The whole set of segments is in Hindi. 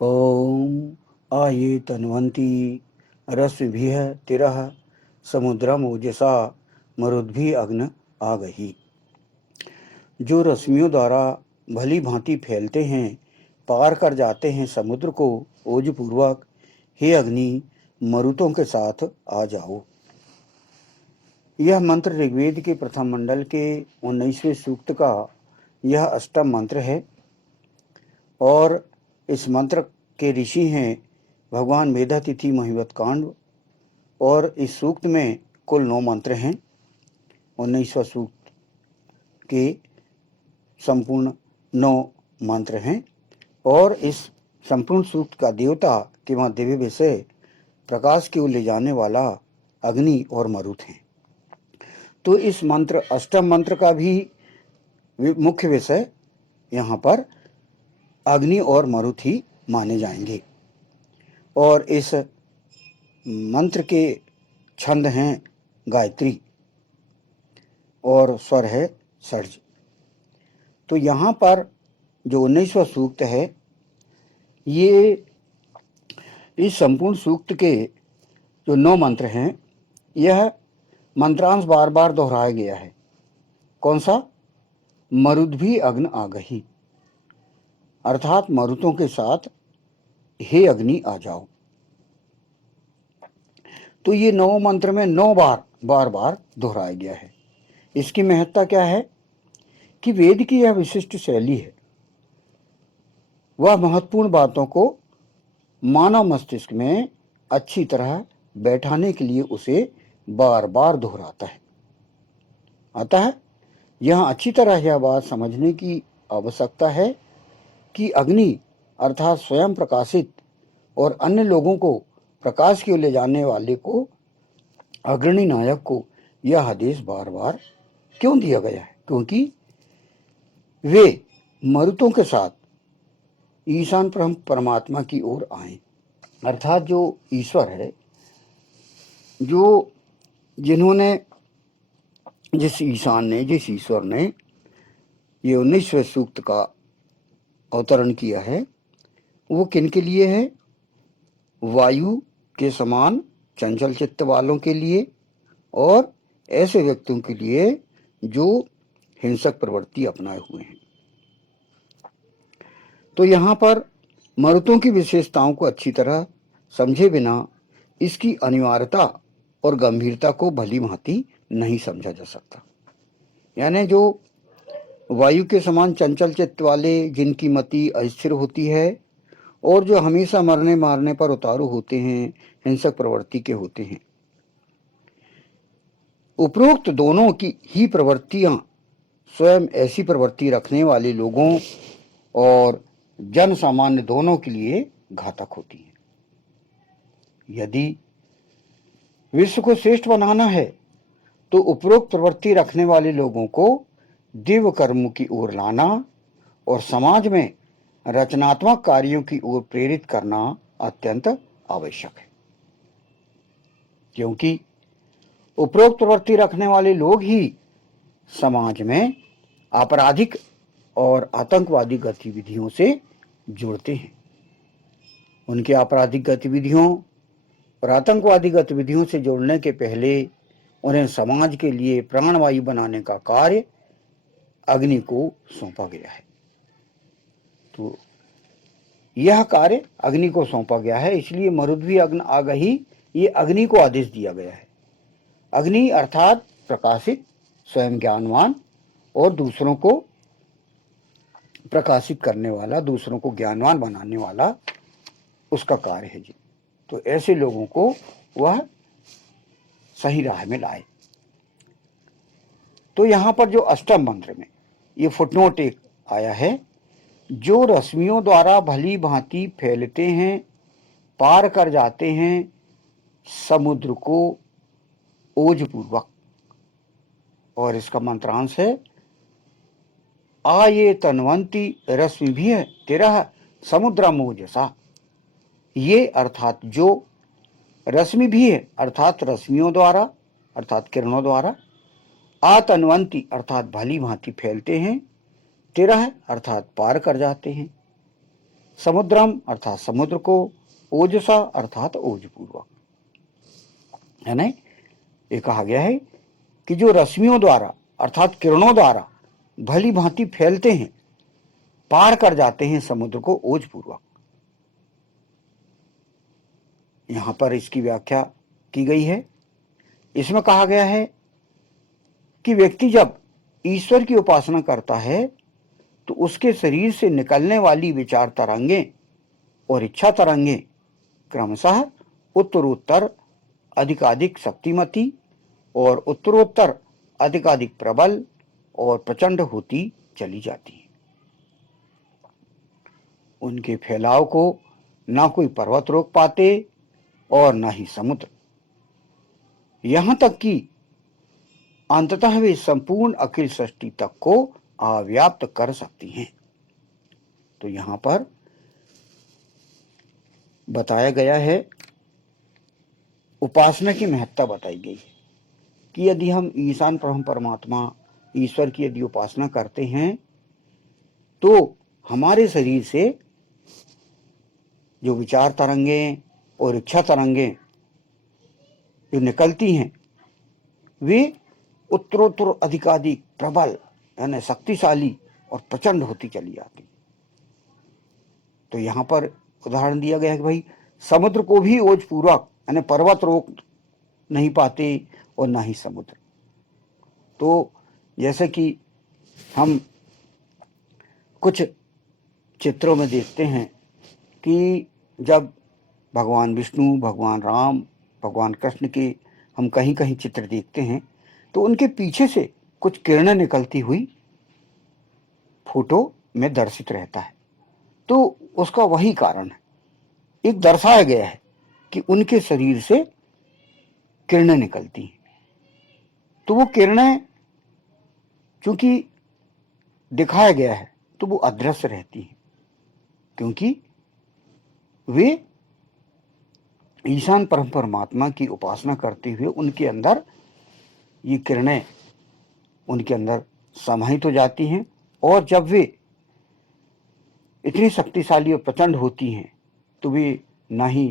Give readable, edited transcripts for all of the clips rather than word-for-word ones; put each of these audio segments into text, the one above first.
ओम आये तन्वन्ति रश्मिभिः तिरः समुद्रम ओजसा मरुद्भिः अग्न आगहि। जो रश्मियों द्वारा भली भांति फैलते हैं, पार कर जाते हैं समुद्र को ओज पूर्वक, हे अग्नि मरुतों के साथ आ जाओ। यह मंत्र ऋग्वेद के प्रथम मंडल के 19वें सूक्त का यह अष्टम मंत्र है और इस मंत्र के ऋषि हैं भगवान मेधातिथि महिवत कांड। और इस सूक्त में कुल 9 मंत्र हैं। 19वां सूक्त के संपूर्ण 9 मंत्र हैं और इस संपूर्ण सूक्त का देवता के वहाँ दिव्य विषय प्रकाश की ओर ले जाने वाला अग्नि और मरुत हैं। तो इस मंत्र अष्टम मंत्र का भी मुख्य विषय यहाँ पर अग्नि और मरुत ही माने जाएंगे। और इस मंत्र के छंद हैं गायत्री और स्वर है षड्ज। तो यहाँ पर जो 19वां सूक्त है, ये इस संपूर्ण सूक्त के जो 9 मंत्र हैं, यह मंत्रांश बार बार दोहराया गया है। कौन सा? मरुद्भी अग्न आगहि, अर्थात मरुतों के साथ हे अग्नि आ जाओ। तो ये 9 मंत्र में 9 बार बार दोहराया गया है। इसकी महत्ता क्या है कि वेद की यह विशिष्ट शैली है, वह महत्वपूर्ण बातों को मानव मस्तिष्क में अच्छी तरह बैठाने के लिए उसे बार बार दोहराता है। अतः यहाँ अच्छी तरह यह बात समझने की आवश्यकता है कि अग्नि अर्थात स्वयं प्रकाशित और अन्य लोगों को प्रकाश की ओर ले जाने वाले को, अग्रणी नायक को यह आदेश बार बार क्यों दिया गया है? क्योंकि वे मरुतों के साथ ईशान परमात्मा की ओर आए। अर्थात जो ईश्वर है, जो जिन्होंने जिस ईश्वर ने ये 19वें सूक्त का अवतरण किया है, वो किन के लिए है? वायु के समान चंचल चित्त वालों के लिए और ऐसे व्यक्तियों के लिए जो हिंसक प्रवृत्ति अपनाए हुए हैं। तो यहाँ पर मरुतों की विशेषताओं को अच्छी तरह समझे बिना इसकी अनिवार्यता और गंभीरता को भली भांति नहीं समझा जा सकता। यानी जो वायु के समान चंचल चित्त वाले, जिनकी मति अस्थिर होती है और जो हमेशा मरने मारने पर उतारू होते हैं, हिंसक प्रवृत्ति के होते हैं, उपरोक्त दोनों की ही प्रवृत्तियां स्वयं ऐसी प्रवृत्ति रखने वाले लोगों और जन सामान्य दोनों के लिए घातक होती है। यदि विश्व को श्रेष्ठ बनाना है तो उपरोक्त प्रवृत्ति रखने वाले लोगों को दिव्य कर्मों की ओर लाना और समाज में रचनात्मक कार्यों की ओर प्रेरित करना अत्यंत आवश्यक है। क्योंकि उपरोक्त प्रवृत्ति रखने वाले लोग ही समाज में आपराधिक और आतंकवादी गतिविधियों से जुड़ते हैं। उनके आपराधिक गतिविधियों और आतंकवादी गतिविधियों से जुड़ने के पहले उन्हें समाज के लिए प्राणवायु बनाने का कार्य अग्नि को सौंपा गया है। तो यह कार्य अग्नि को सौंपा गया है, इसलिए मरुद्भी अग्न आगहि, ये अग्नि को आदेश दिया गया है। अग्नि अर्थात प्रकाशित, स्वयं ज्ञानवान और दूसरों को प्रकाशित करने वाला, दूसरों को ज्ञानवान बनाने वाला उसका कार्य है जी। तो ऐसे लोगों को वह सही राह में लाए। तो यहां पर जो अष्टम मंत्र में ये फुटनोट एक आया है, जो रश्मियों द्वारा भली भांति फैलते हैं, पार कर जाते हैं समुद्र को ओज पूर्वक। और इसका मंत्रांश है आये तन्वंती रश्मिभिः तिरः समुद्रमोजसा। ये अर्थात जो रश्मि भी है अर्थात रश्मियों द्वारा अर्थात किरणों द्वारा, आतन्वंती अर्थात भली भांति फैलते हैं, तिरः अर्थात पार कर जाते हैं, समुद्रम अर्थात समुद्र को, ओजसा अर्थात ओजपूर्वक, है ना। ये कहा गया है कि जो रश्मियों द्वारा अर्थात किरणों द्वारा भली भांति फैलते हैं, पार कर जाते हैं समुद्र को ओजपूर्वक। यहां पर इसकी व्याख्या की गई है। इसमें कहा गया है कि व्यक्ति जब ईश्वर की उपासना करता है तो उसके शरीर से निकलने वाली विचार तरंगे और इच्छा तरंगे क्रमशः उत्तरोत्तर अधिकाधिक शक्तिमती और उत्तरोत्तर अधिकाधिक प्रबल और प्रचंड होती चली जाती है। उनके फैलाव को ना कोई पर्वत रोक पाते और ना ही समुद्र, यहां तक कि अंततः वे संपूर्ण अखिल सृष्टि तक को अव्याप्त कर सकती हैं। तो यहां पर बताया गया है, उपासना की महत्ता बताई गई है कि यदि हम ईशान ब्रह्म परमात्मा ईश्वर की यदि उपासना करते हैं तो हमारे शरीर से जो विचार तरंगे और इच्छा तरंगे जो निकलती हैं वे उत्तरोत्तर अधिकाधिक प्रबल यानी शक्तिशाली और प्रचंड होती चली जाती। तो यहां पर उदाहरण दिया गया है कि भाई समुद्र को भी ओजपूर्वक यानी पर्वत रोक नहीं पाते और ना ही समुद्र। तो जैसे कि हम कुछ चित्रों में देखते हैं कि जब भगवान विष्णु, भगवान राम, भगवान कृष्ण के हम कहीं कहीं चित्र देखते हैं तो उनके पीछे से कुछ किरणें निकलती हुई फोटो में दर्शित रहता है। तो उसका वही कारण है, एक दर्शाया गया है कि उनके शरीर से किरणें निकलती हैं। तो वो किरणें चूंकि दिखाया गया है तो वो अदृश्य रहती हैं, क्योंकि वे ईशान परम परमात्मा की उपासना करते हुए उनके अंदर ये किरणें उनके अंदर समाहित हो जाती हैं। और जब वे इतनी शक्तिशाली और प्रचंड होती हैं तो वे ना ही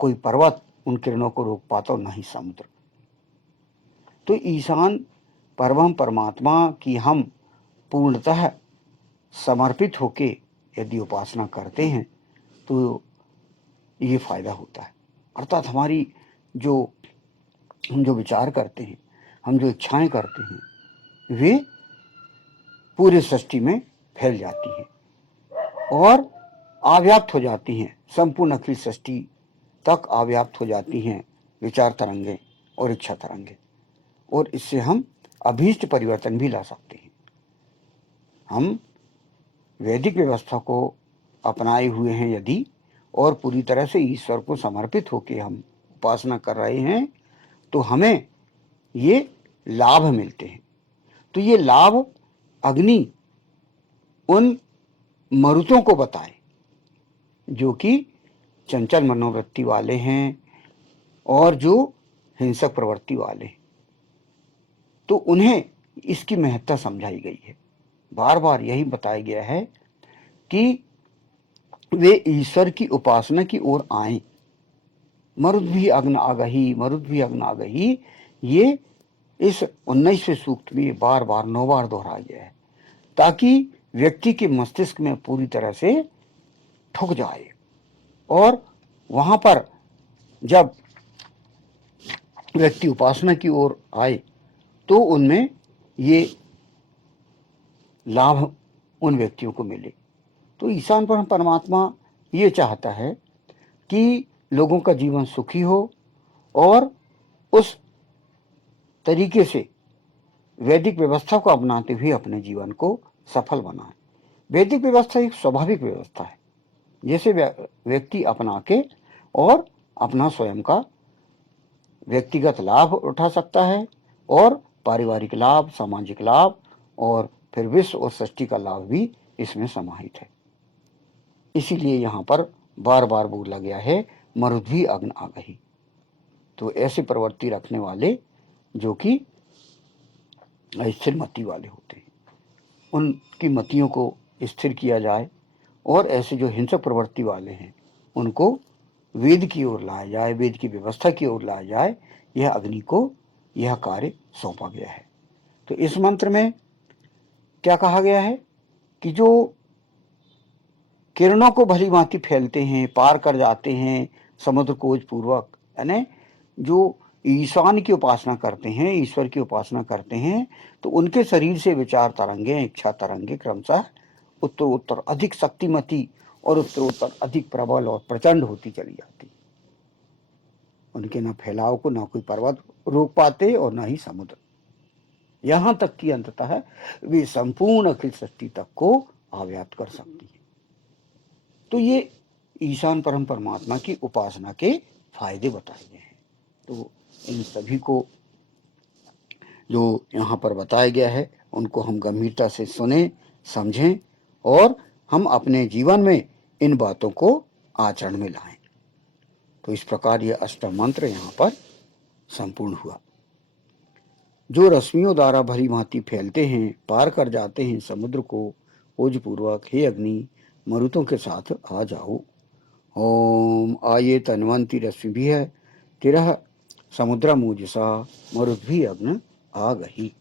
कोई पर्वत उन किरणों को रोक पाता और ना ही समुद्र। तो ईशान परम परमात्मा की हम पूर्णतः समर्पित होके यदि उपासना करते हैं तो ये फायदा होता है। अर्थात हमारी जो हम जो विचार करते हैं, हम जो इच्छाएं करते हैं, वे पूरे सृष्टि में फैल जाती हैं और अव्याप्त हो जाती हैं, संपूर्ण अखिल सृष्टि तक अव्याप्त हो जाती हैं विचार तरंगे और इच्छा तरंगे। और इससे हम अभीष्ट परिवर्तन भी ला सकते हैं। हम वैदिक व्यवस्था को अपनाए हुए हैं यदि और पूरी तरह से ईश्वर को समर्पित होकर हम उपासना कर रहे हैं तो हमें ये लाभ मिलते हैं। तो ये लाभ अग्नि उन मरुतों को बताए जो कि चंचल मनोवृत्ति वाले हैं और जो हिंसक प्रवृत्ति वाले हैं, तो उन्हें इसकी महत्ता समझाई गई है। बार बार यही बताया गया है कि वे ईश्वर की उपासना की ओर आए। मरुद भी अग्न आ गई, मरुद भी अग्न आ गई, ये इस 19वें सूक्त में बार बार 9 बार दोहराया गया है ताकि व्यक्ति के मस्तिष्क में पूरी तरह से ठुक जाए और वहां पर जब व्यक्ति उपासना की ओर आए तो उनमें ये लाभ उन व्यक्तियों को मिले। तो ईशान परमात्मा ये चाहता है कि लोगों का जीवन सुखी हो और उस तरीके से वैदिक व्यवस्था को अपनाते हुए अपने जीवन को सफल बनाए। वैदिक व्यवस्था एक स्वाभाविक व्यवस्था है जैसे व्यक्ति अपना के और अपना स्वयं का व्यक्तिगत लाभ उठा सकता है और पारिवारिक लाभ, सामाजिक लाभ और फिर विश्व और सृष्टि का लाभ भी इसमें समाहित है। इसीलिए यहाँ पर बार बार बोला गया है मरुद्भी अग्न आ गई। तो ऐसे प्रवृत्ति रखने वाले जो कि स्थिर मति वाले होते हैं, उनकी मतियों को स्थिर किया जाए और ऐसे जो हिंसक प्रवृत्ति वाले हैं उनको वेद की ओर लाया जाए, वेद की व्यवस्था की ओर लाया जाए। यह अग्नि को यह कार्य सौंपा गया है। तो इस मंत्र में क्या कहा गया है कि जो किरणों को भली भांति फैलते हैं, पार कर जाते हैं समुद्र कोज पूर्वक, यानी जो ईशान की उपासना करते हैं, ईश्वर की उपासना करते हैं, तो उनके शरीर से विचार तरंगे, इच्छा तरंगे क्रमशः उत्तरोत्तर अधिक शक्तिमती और उत्तरोत्तर अधिक प्रबल और प्रचंड होती चली जाती। उनके न फैलाव को ना कोई पर्वत रोक पाते और ना ही समुद्र, यहां तक कि अंततः वे संपूर्ण अखिल सृष्टि तक को आव्याप्त कर सकती है। तो ये ईशान परम परमात्मा की उपासना के फायदे बताए गए हैं। तो इन सभी को जो यहाँ पर बताया गया है उनको हम गंभीरता से सुने, समझें और हम अपने जीवन में इन बातों को आचरण में लाएं। तो इस प्रकार यह अष्टम मंत्र यहाँ पर संपूर्ण हुआ। जो रश्मियों द्वारा भली भांति फैलते हैं, पार कर जाते हैं समुद्र को, ओजपूर्वक हे अग्नि मरुतों के साथ आ जाओ। ओम आये तन्वंती रश्मि है तिरह समुद्र मुझसा मरुद्भि अग्न आ गही।